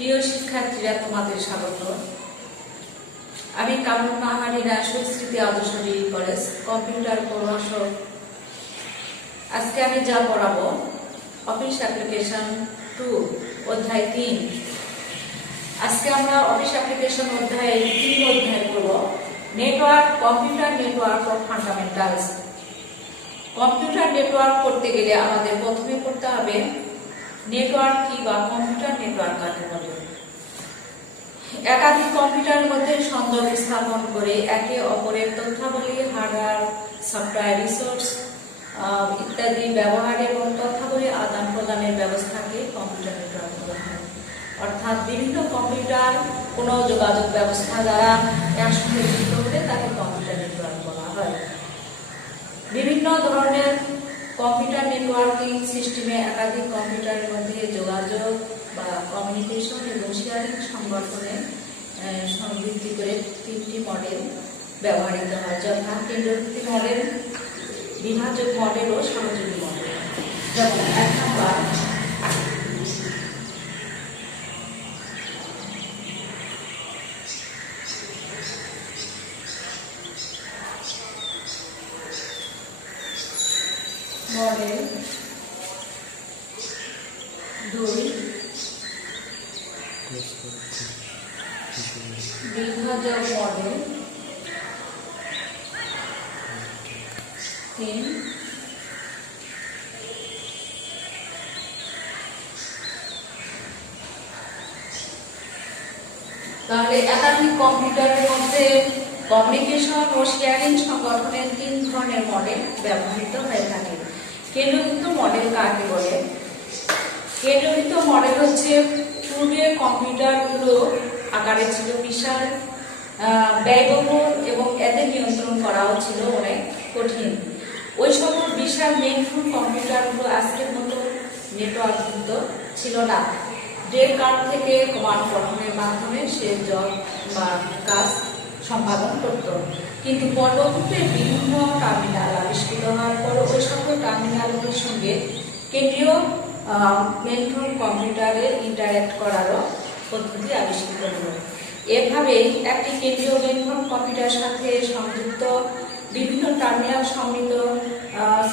প্রিয় শিক্ষার্থীরা, তোমাদের স্বাগত। আমি কামরুন নাহারিনা, শহীদ স্মৃতি আদর্শ ডিগ্রি কলেজ কম্পিউটার প্রভাষক। আজকে আমি যা পড়াবো, অফিস অ্যাপ্লিকেশন 2 অধ্যায় 3। আজকে আমরা অফিস অ্যাপ্লিকেশন অধ্যায় 3 অধ্যায় করব network, computer network of fundamentals. Computer network করতে গেলে আমাদের প্রথমে করতে হবে নেটওয়ার্ক কি বা কম্পিউটার নেটওয়ার্ক কাকে বলে। একাধিক কম্পিউটারের মধ্যে সংযোগ স্থাপন করে একে অপরের তথ্যাবলী, হার্ডওয়্যার, সফটওয়্যার, রিসোর্স ইত্যাদি ব্যবহার এবং তথ্যাবলী আদান প্রদানের ব্যবস্থাকে কম্পিউটার নেটওয়ার্ক বলা হয়। অর্থাৎ বিভিন্ন কম্পিউটার কোনো যোগাযোগ ব্যবস্থা দ্বারা একসঙ্গে যুক্ত হলে তাকে কম্পিউটার নেটওয়ার্ক বলা হয়। বিভিন্ন ধরনের কম্পিউটার নেটওয়ার্কিং সিস্টেমে একাধিক কম্পিউটারের মধ্যে যোগাযোগ বা কমিউনিকেশন এবং শেয়ারিং সংগঠনে ভিত্তি করে 3টি মডেল ব্যবহৃত হয়, যথা কেন্দ্রভিত্তিক মডেল, বিভাজক মডেল ও সহযোগী মডেল। যেমন 1 নম্বর মডেল, 2 বিভাজক মডেল, 3 তাহলে একাধিক কম্পিউটারের মধ্যে কমিউনিকেশন ও শেয়ারিং সংগঠনের 3 ধরনের মডেল ব্যবহৃত হয়ে থাকে। কেন্দ্রীভূত মডেল কাকে বলে? কেন্দ্রীভূত মডেল হচ্ছে পূর্বে কম্পিউটারগুলো আকারে ছিল বিশাল, ব্যয়বহুল এবং এদের নিয়ন্ত্রণ করাও ছিল অনেক কঠিন। ওই সকল বিশাল মেইনফ্রেম কম্পিউটারগুলো আজকের মতো নেটওয়ার্কযুক্ত ছিল না। ডেল কার্ড থেকে কমান্ড গঠনের মাধ্যমে সে জব বা কাজ সম্পাদন করত। কিন্তু পরবর্তীতে বিভিন্ন টার্মিনাল আবিষ্কৃত হওয়ার পর ওই সকল টার্মিনালগুলির সঙ্গে কেন্দ্রীয় মেইনফ্রেম কম্পিউটারে ইন্টারঅ্যাক্ট করারও পদ্ধতি আবিষ্কৃত হলো। এভাবে একটি কেন্দ্রীয় মেইনফ্রেম কম্পিউটারের সাথে সংযুক্ত বিভিন্ন টার্মিনাল সমৃদ্ধ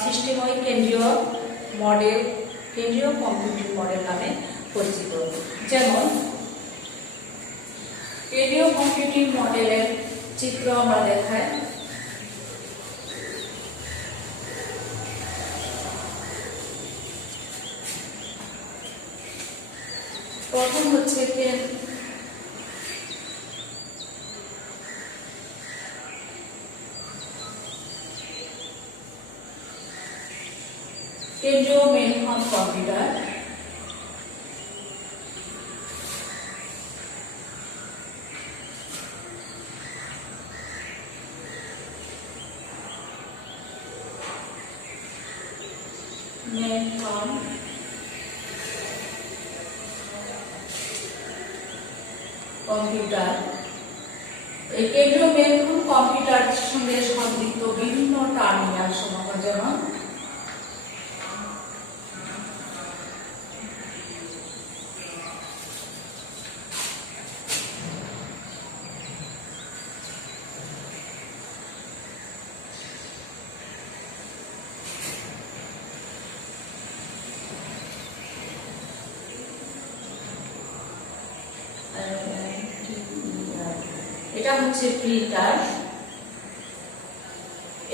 সিস্টেমই কেন্দ্রীয় মডেল, কেন্দ্রীয় কম্পিউটিং মডেল নামে পরিচিত। যেমন কেন্দ্রীয় কম্পিউটিং মডেলের চিত্র আমরা দেখাই। প্রথম হচ্ছে কেন্দ্রীয় মেইনফ্রেম কম্পিউটার। মেইনফ্রেম কম্পিউটার, এই কেন্দ্রীয় মেইনফ্রেম কম্পিউটারের সঙ্গে সংযুক্ত বিভিন্ন টার্মিনাল সমূহ, যেমন এটা হচ্ছে প্রিন্টার।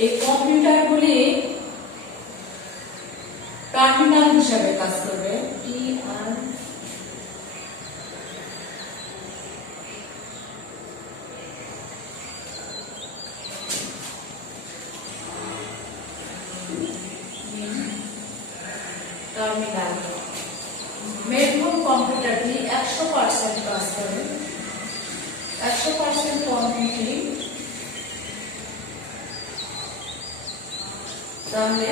এই কম্পিউটারগুলি টার্মিনাল হিসাবে কাজ করবে। টার্মিনাল মেইনফ্রেম কম্পিউটারটি 100% কাজ করে, 100% কম্পিউটিং। তাহলে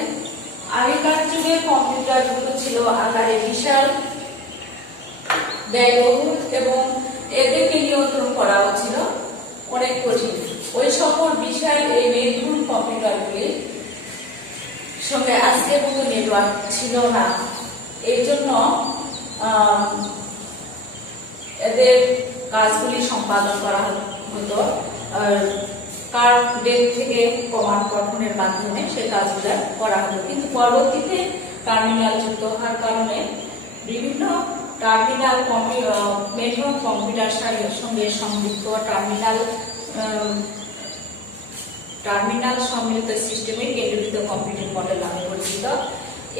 আগেকার যুগে কম্পিউটারগুলো ছিল আকারে বিশাল, ব্যয়বহুল এবং এদেরকে নিয়ন্ত্রণ করাও ছিল অনেক কঠিন। ওই সকল বিষয় এই মেইনফ্রেম কম্পিউটারগুলি সঙ্গে আজকের মতো নেটওয়ার্ক ছিল না। এই জন্য এদের কাজগুলি সম্পাদন করা হতো কার ডেট থেকে কমান্ড গঠনের মাধ্যমে সেই কাজগুলো করা হতো। কিন্তু পরবর্তীতে টার্মিনাল যুক্ত হওয়ার কারণে বিভিন্ন টার্মিনাল মেথড কম্পিউটার সঙ্গে সংযুক্ত টার্মিনাল সম্মিলিত সিস্টেমে কেন্দ্রীভূত কম্পিউটিং মডেল নামে পরিচিত।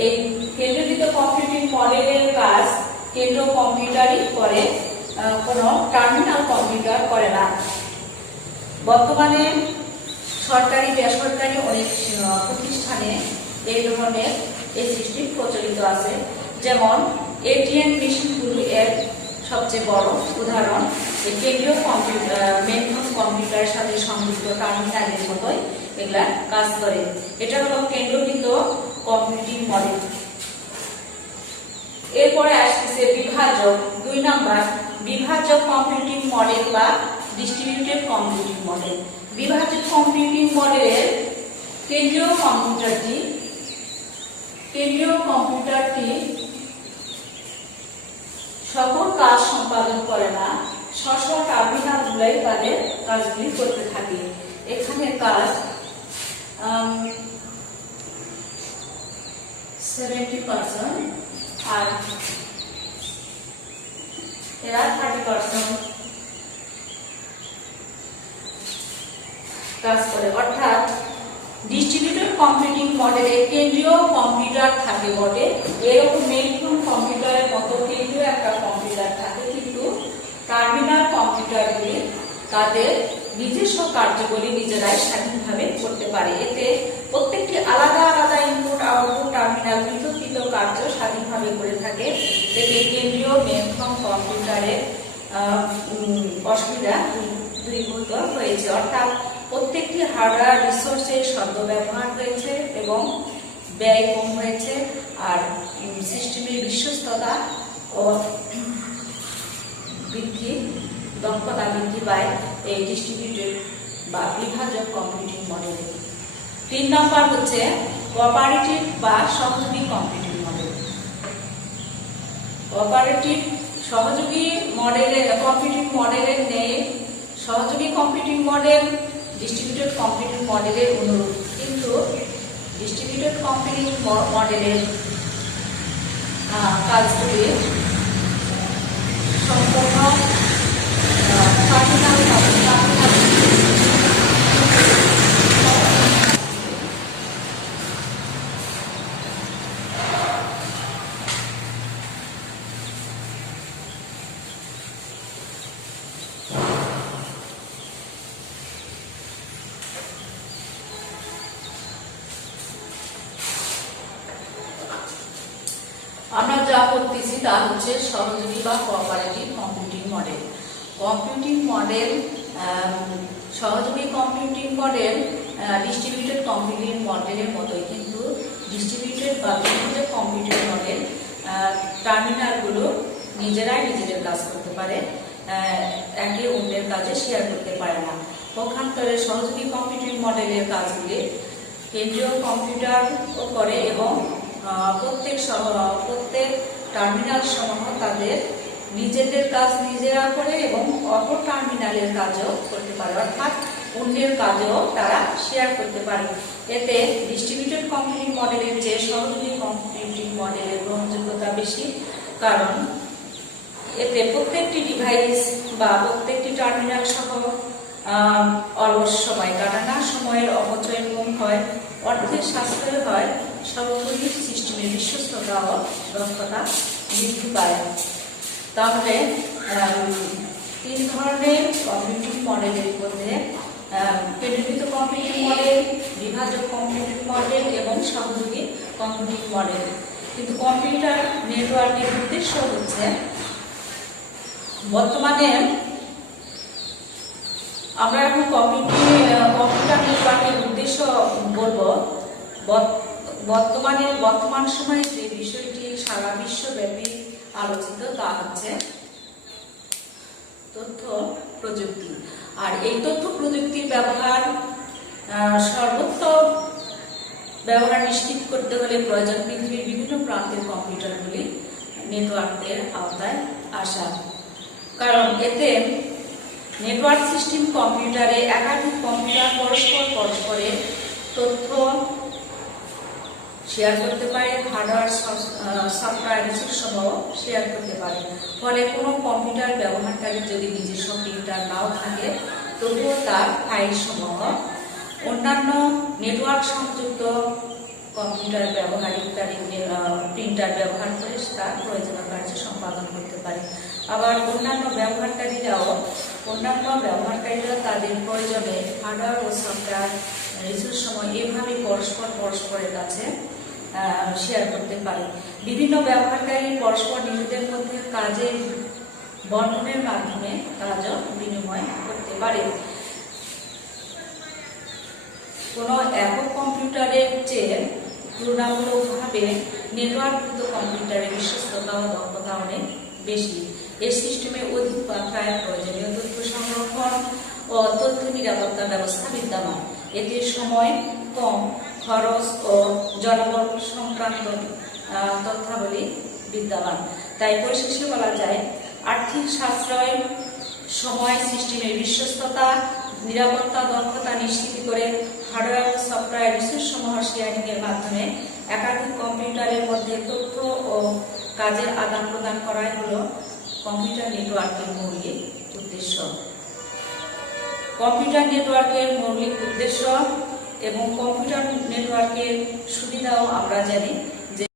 এই কেন্দ্রীভূত কম্পিউটিং মডেলের কাজ কেন্দ্র কম্পিউটারই করে, কোনো টার্মিনাল কম্পিউটার করে না। বর্তমানে সরকারি বেসরকারি অনেক প্রতিষ্ঠানে এই ধরনের এই সিস্টেম প্রচলিত আছে। যেমন এটিএম মেশিনগুলি এর সবচেয়ে বড় উদাহরণ। এই কেন্দ্রীয় মেনফ্রেম কম্পিউটারের সাথে সংযুক্ত টার্মিনালের মতোই এগুলা কাজ করে। এটা হলো কেন্দ্রীভূত কম্পিউটিং মডেল। এরপরে আসছে বিভাজক, 2 নাম্বার বিভাজক কম্পিউটিং মডেল বা ডিস্ট্রিবিউটেড কম্পিউটিং মডেল। বিভাজক কম্পিউটিং মডেলের কেন্দ্রীয় কম্পিউটারটি সকল কাজ সম্পাদন করে না, স্ব টার্মিনাল গুলাই তাদের কাজগুলি করতে থাকে। এখানে কাজ 70% আর এরা 30% কাজ করে। অর্থাৎ ডিস্ট্রিবিউটেড কম্পিউটিং মডেলে কেন্দ্রীয় কম্পিউটার থাকে বটে, এরকম মেইনফ্রেম কম্পিউটারের মতো কেন্দ্রীয় একটা কম্পিউটার থাকে, কিন্তু টার্মিনাল কম্পিউটারগুলি তাদের নিজস্ব কার্যগুলি নিজেরাই স্বাধীনভাবে করতে পারে। এতে প্রত্যেকটি আলাদা আলাদা ইনপুট আউটপুট টার্মিনাল পৃথক কার্য স্বাধীনভাবে করে থাকে। এতে কেন্দ্রীয় মেইনফ্রেম কম্পিউটারের অসুবিধা দূরীভূত হয়েছে। অর্থাৎ প্রত্যেকটি হার্ডওয়্যার রিসোর্সের সদ্ব্যবহার হয়েছে এবং ব্যয় কম হয়েছে, আর সিস্টেমের বিশ্বস্ততা ও দক্ষতা বৃদ্ধি পায় এই ডিস্ট্রিবিউটেড বা বিভাজক কম্পিউটিং মডেলে। 3 নম্বর হচ্ছে কোঅপারেটিভ বা সহযোগী কম্পিউটিং মডেল। কোঅপারেটিভ সহযোগী কম্পিউটিং মডেলের নেই। সহযোগী কম্পিউটিং মডেল ডিস্ট্রিবিউটেড কম্পিউটিং মডেলের অনুরূপ, কিন্তু ডিস্ট্রিবিউটেড কম্পিউটিং মডেলের কাজগুলি সম্পূর্ণ আমরা যা করতেছি তা হচ্ছে সহযোগী বা কোঅপারেটিভ কম্পিউটিং মডেল। সহযোগী কম্পিউটিং মডেল ডিস্ট্রিবিউটেড কম্পিউটিং মডেলের মতোই, কিন্তু ডিস্ট্রিবিউটেড বা বিভাজক কম্পিউটিং মডেল টার্মিনালগুলো নিজেরাই নিজেদের কাজ করতে পারে, একে অন্যের কাজে শেয়ার করতে পারে না। পক্ষান্তরে সহযোগী কম্পিউটিং মডেলের কাজগুলি কেন্দ্রীয় কম্পিউটার করে এবং প্রত্যেক টার্মিনাল সমূহ তাদের নিজেদের কাজ নিজেরা করে এবং অপর টার্মিনালের কাজও করতে পারে, অর্থাৎ অন্যের কাজও তারা শেয়ার করতে পারে। এতে ডিস্ট্রিবিউটেড কম্পিউটিং মডেলের চেয়ে সহযোগী কম্পিউটিং মডেলের গ্রহণযোগ্যতা বেশি, কারণ এতে প্রত্যেকটি ডিভাইস বা প্রত্যেকটি টার্মিনাল সহ অলস সময় কাটানো, সময়ের অপচয় কম হয়, অর্থের সাশ্রয় হয়, সর্বোপরি সিস্টেমের বিশ্বস্ততা ও দক্ষতা বৃদ্ধি পায়। তাহলে 3 ধরনের কম্পিউটিং মডেলের মধ্যে কেন্দ্রীভূত কম্পিউটিং মডেল, বিভাজক কম্পিউটিং মডেল এবং সহযোগী কম্পিউটিং মডেল। কিন্তু কম্পিউটার নেটওয়ার্কের উদ্দেশ্য হচ্ছে, বর্তমানে আমরা এখন কম্পিউটার নেটওয়ার্কের উদ্দেশ্য বলবো। বর্তমান সময়ে যে বিষয়টি সারা বিশ্বব্যাপী আলোচিত তা হচ্ছে তথ্য প্রযুক্তি। আর এই তথ্য প্রযুক্তির সর্বত্র ব্যবহার নিশ্চিত করতে হলে প্রয়োজন পৃথিবীর বিভিন্ন প্রান্তের কম্পিউটারগুলি নেটওয়ার্কের আওতায় আসা। কারণ এতে নেটওয়ার্ক সিস্টেম কম্পিউটারে একাধিক কম্পিউটার পরস্পরের তথ্য শেয়ার করতে পারে, হার্ডওয়্যার সফটওয়্যার রিসোর্স সহ শেয়ার করতে পারে। ফলে কোনো কম্পিউটার ব্যবহারকারী যদি নিজস্ব প্রিন্টার নাও থাকে তবুও তার ফাইল সমূহ অন্যান্য নেটওয়ার্ক সংযুক্ত কম্পিউটার ব্যবহারকারী প্রিন্টার ব্যবহার করে তার প্রয়োজনীয় কার্য সম্পাদন করতে পারে। আবার অন্যান্য ব্যবহারকারীরা তাদের প্রয়োজনে হার্ডওয়্যার ও সফটওয়্যার রিসোর্স সময় এভাবে পরস্পরের কাছে শেয়ার করতে পারে। বিভিন্ন ব্যবহারকারী পরস্পর নিজেদের মধ্যে কাজের বন্টনের মাধ্যমে কাজ বিনিময় করতে পারে। কোনো একক কম্পিউটারের চেয়ে তুলনামূলকভাবে নেটওয়ার্কযুক্ত কম্পিউটারের বিশ্বস্ততা ও দক্ষতা অনেক বেশি। এই সিস্টেমে অধিক মাত্রায় প্রয়োজনীয় তথ্য সংরক্ষণ ও তথ্য নিরাপত্তা ব্যবস্থা বিদ্যমান। এতে সময় কম, খরচ ও জনবল সংক্রান্ত তথ্যাবলী বিদ্যমান। তাই পরিশেষে বলা যায় আর্থিক সাশ্রয়, সময়, সিস্টেমের বিশ্বস্ততা, নিরাপত্তা, দক্ষতা নিশ্চিত করে হার্ডওয়্যার ও সফটওয়্যার রিসোর্স সমূহ শেয়ারিং এর মাধ্যমে একাধিক কম্পিউটারের মধ্যে তথ্য ও কাজের আদান প্রদান করাই হলো কম্পিউটার নেটওয়ার্কের মৌলিক উদ্দেশ্য। কম্পিউটার নেটওয়ার্কের মৌলিক উদ্দেশ্য এবং কম্পিউটার নেটওয়ার্কের সুবিধাও আমরা জানি।